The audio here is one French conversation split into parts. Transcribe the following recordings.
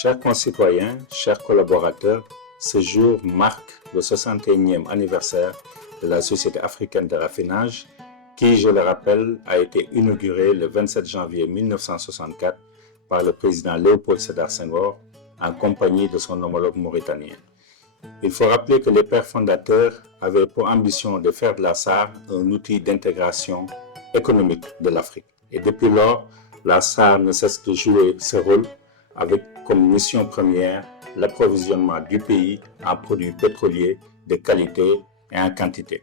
Chers concitoyens, chers collaborateurs, ce jour marque le 61e anniversaire de la Société africaine de raffinage qui, je le rappelle, a été inaugurée le 27 janvier 1964 par le président Léopold Sédar Senghor en compagnie de son homologue mauritanien. Il faut rappeler que les pères fondateurs avaient pour ambition de faire de la SAR un outil d'intégration économique de l'Afrique. Et depuis lors, la SAR ne cesse de jouer ce rôle avec comme mission première l'approvisionnement du pays en produits pétroliers de qualité et en quantité.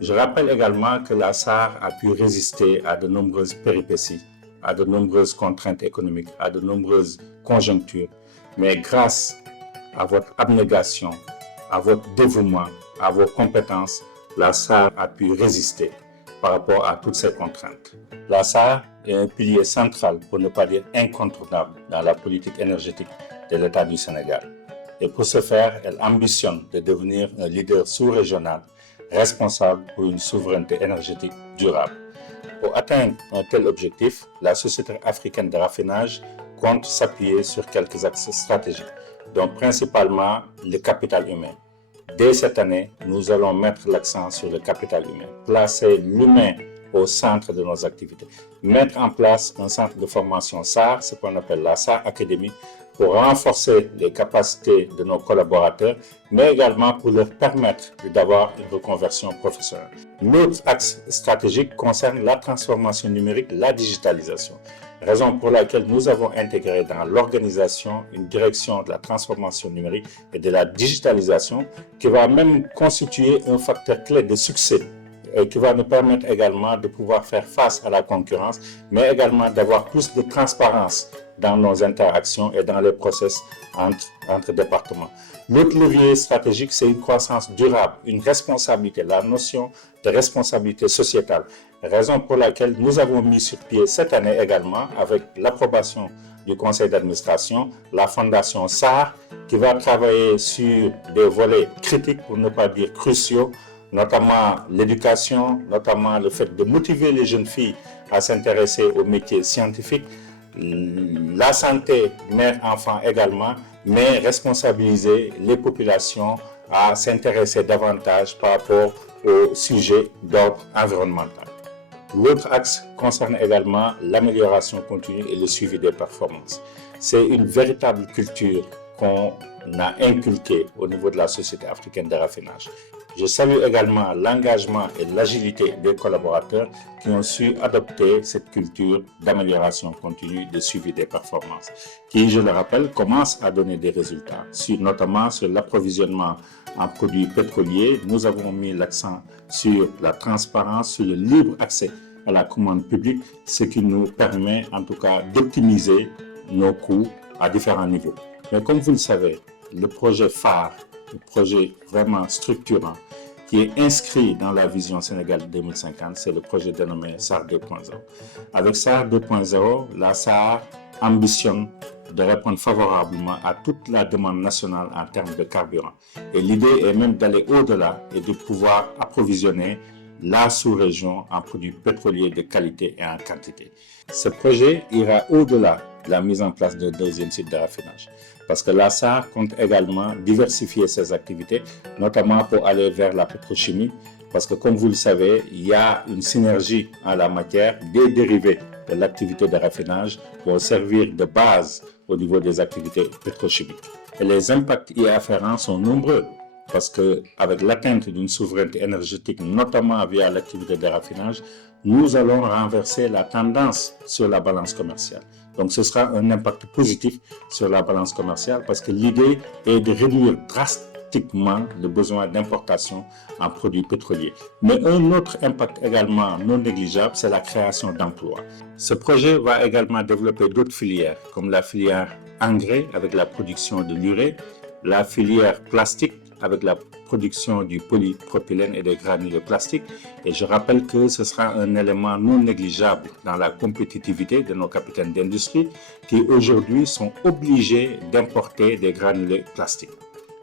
Je rappelle également que la SAR a pu résister à de nombreuses péripéties, à de nombreuses contraintes économiques, à de nombreuses conjonctures, mais grâce à votre abnégation, à votre dévouement, à vos compétences, la SAR a pu résister par rapport à toutes ces contraintes. La SAR est un pilier central, pour ne pas dire incontournable, dans la politique énergétique de l'État du Sénégal. Et pour ce faire, elle ambitionne de devenir un leader sous-régional responsable pour une souveraineté énergétique durable. Pour atteindre un tel objectif, la Société africaine de raffinage compte s'appuyer sur quelques axes stratégiques, dont principalement le capital humain. Dès cette année, nous allons mettre l'accent sur le capital humain, placer l'humain au centre de nos activités, mettre en place un centre de formation SAR, ce qu'on appelle la SAR Academy, pour renforcer les capacités de nos collaborateurs, mais également pour leur permettre d'avoir une reconversion professionnelle. L'autre axe stratégique concerne la transformation numérique, la digitalisation, raison pour laquelle nous avons intégré dans l'organisation une direction de la transformation numérique et de la digitalisation qui va même constituer un facteur clé de succès et qui va nous permettre également de pouvoir faire face à la concurrence, mais également d'avoir plus de transparence dans nos interactions et dans les process entre départements. L'autre levier stratégique, c'est une croissance durable, une responsabilité, la notion de responsabilité sociétale, raison pour laquelle nous avons mis sur pied cette année également, avec l'approbation du conseil d'administration, la fondation SAR, qui va travailler sur des volets critiques, pour ne pas dire cruciaux, notamment l'éducation, notamment le fait de motiver les jeunes filles à s'intéresser aux métiers scientifiques, la santé mère-enfant également, mais responsabiliser les populations à s'intéresser davantage par rapport aux sujets d'ordre environnemental. L'autre axe concerne également l'amélioration continue et le suivi des performances. C'est une véritable culture qu'on a inculquée au niveau de la Société africaine de raffinage. Je salue également l'engagement et l'agilité des collaborateurs qui ont su adopter cette culture d'amélioration continue de suivi des performances, qui, je le rappelle, commence à donner des résultats, notamment sur l'approvisionnement en produits pétroliers. Nous avons mis l'accent sur la transparence, sur le libre accès à la commande publique, ce qui nous permet en tout cas d'optimiser nos coûts à différents niveaux. Mais comme vous le savez, le projet phare, le projet vraiment structurant qui est inscrit dans la vision Sénégal 2050, c'est le projet dénommé SAR 2.0. Avec SAR 2.0, la SAR ambitionne de répondre favorablement à toute la demande nationale en termes de carburant. Et l'idée est même d'aller au-delà et de pouvoir approvisionner la sous-région en produits pétroliers de qualité et en quantité. Ce projet ira au-delà de la mise en place d'un deuxième site de raffinage, parce que la SAR compte également diversifier ses activités, notamment pour aller vers la pétrochimie, parce que comme vous le savez, il y a une synergie en la matière des dérivés de l'activité de raffinage pour servir de base au niveau des activités pétrochimiques. Et les impacts y afférents sont nombreux, parce qu'avec l'atteinte d'une souveraineté énergétique, notamment via l'activité de raffinage, nous allons renverser la tendance sur la balance commerciale. Donc ce sera un impact positif sur la balance commerciale parce que l'idée est de réduire drastiquement le besoin d'importation en produits pétroliers. Mais un autre impact également non négligeable, c'est la création d'emplois. Ce projet va également développer d'autres filières, comme la filière engrais avec la production de l'urée, la filière plastique avec la production du polypropylène et des granulés plastiques. Et je rappelle que ce sera un élément non négligeable dans la compétitivité de nos capitaines d'industrie qui aujourd'hui sont obligés d'importer des granulés plastiques.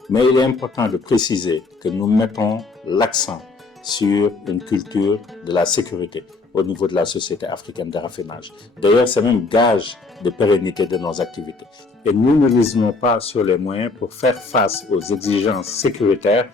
Mais il est important de préciser que nous mettons l'accent sur une culture de la sécurité au niveau de la Société africaine de raffinage. D'ailleurs, c'est même gage de pérennité de nos activités. Et nous ne lésinons pas sur les moyens pour faire face aux exigences sécuritaires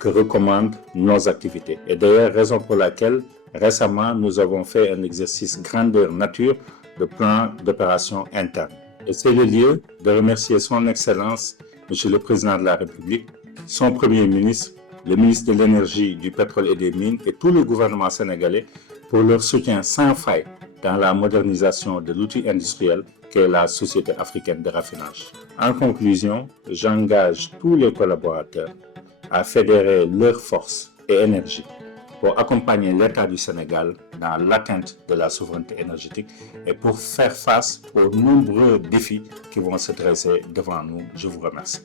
que recommandent nos activités. Et d'ailleurs, raison pour laquelle récemment nous avons fait un exercice grandeur nature de plan d'opération interne. Et c'est le lieu de remercier son Excellence, Monsieur le Président de la République, son Premier ministre, le ministre de l'Énergie, du Pétrole et des Mines et tout le gouvernement sénégalais pour leur soutien sans faille dans la modernisation de l'outil industriel qu'est la Société africaine de raffinage. En conclusion, j'engage tous les collaborateurs à fédérer leurs forces et énergies pour accompagner l'État du Sénégal dans l'atteinte de la souveraineté énergétique et pour faire face aux nombreux défis qui vont se dresser devant nous. Je vous remercie.